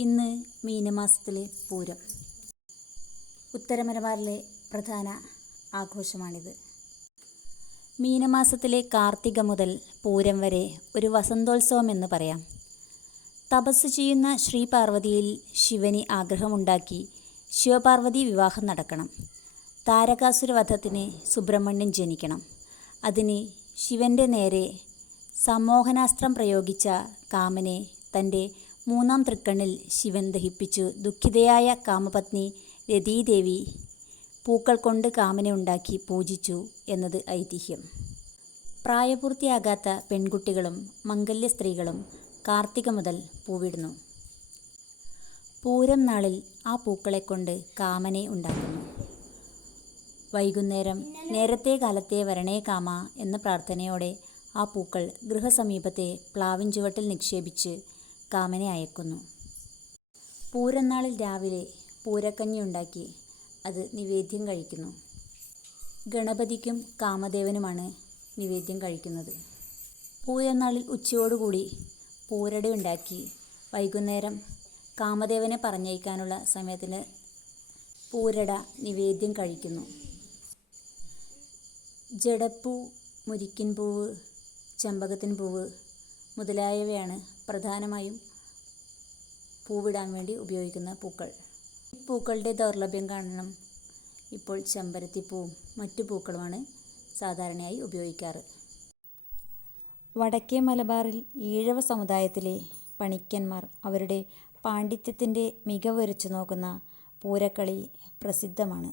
ഇന്ന് മീനമാസത്തിലെ പൂരം. ഉത്തരമലബാറിലെ പ്രധാന ആഘോഷമാണിത്. മീനമാസത്തിലെ കാർത്തിക മുതൽ പൂരം വരെ ഒരു വസന്തോത്സവം എന്ന് പറയാം. തപസ് ചെയ്യുന്ന ശ്രീ പാർവതിയിൽ ശിവന് ആഗ്രഹമുണ്ടാക്കി ശിവപാർവതി വിവാഹം നടക്കണം. താരകാസുരവധത്തിന് സുബ്രഹ്മണ്യൻ ജനിക്കണം. അതിന് ശിവൻ്റെ നേരെ സമ്മോഹനാസ്ത്രം പ്രയോഗിച്ച കാമനെ തൻ്റെ മൂന്നാം തൃക്കണ്ണിൽ ശിവൻ ദഹിപ്പിച്ചു. ദുഃഖിതയായ കാമപത്നി രതീദേവി പൂക്കൾ കൊണ്ട് കാമനെ ഉണ്ടാക്കി പൂജിച്ചു എന്നത് ഐതിഹ്യം. പ്രായപൂർത്തിയാകാത്ത പെൺകുട്ടികളും മംഗല്യ സ്ത്രീകളും കാർത്തിക മുതൽ പൂവിടുന്നു. പൂരം നാളിൽ ആ പൂക്കളെക്കൊണ്ട് കാമനെ ഉണ്ടാക്കുന്നു. വൈകുന്നേരം നേരത്തെ കാലത്തെ വരണേ കാമ എന്ന പ്രാർത്ഥനയോടെ ആ പൂക്കൾ ഗൃഹസമീപത്തെ പ്ലാവിൻ ചുവട്ടിൽ നിക്ഷേപിച്ച് കാമനെ അയക്കുന്നു. പൂരനാളിൽ രാവിലെ പൂരക്കഞ്ഞി ഉണ്ടാക്കി അത് നിവേദ്യം കഴിക്കുന്നു. ഗണപതിക്കും കാമദേവനുമാണ് നിവേദ്യം കഴിക്കുന്നത്. പൂരനാളിൽ ഉച്ചയോടുകൂടി പൂരട ഉണ്ടാക്കി വൈകുന്നേരം കാമദേവനെ പറഞ്ഞയക്കാനുള്ള സമയത്തിന് പൂരട നിവേദ്യം കഴിക്കുന്നു. ജടപ്പൂ, മുരിക്കിൻ പൂവ്, ചെമ്പകത്തിൻ പൂവ് മുതലായവയാണ് പ്രധാനമായും പൂവിടാൻ വേണ്ടി ഉപയോഗിക്കുന്ന പൂക്കൾ. ഈ പൂക്കളുടെ ദൗർലഭ്യം കാരണം ഇപ്പോൾ ചെമ്പരത്തിപ്പൂവും മറ്റു പൂക്കളുമാണ് സാധാരണയായി ഉപയോഗിക്കാറ്. വടക്കേ മലബാറിൽ ഈഴവ സമുദായത്തിലെ പണിക്കന്മാർ അവരുടെ പാണ്ഡിത്യത്തിൻ്റെ മികവ് ഉരച്ചു നോക്കുന്ന പൂരക്കളി പ്രസിദ്ധമാണ്.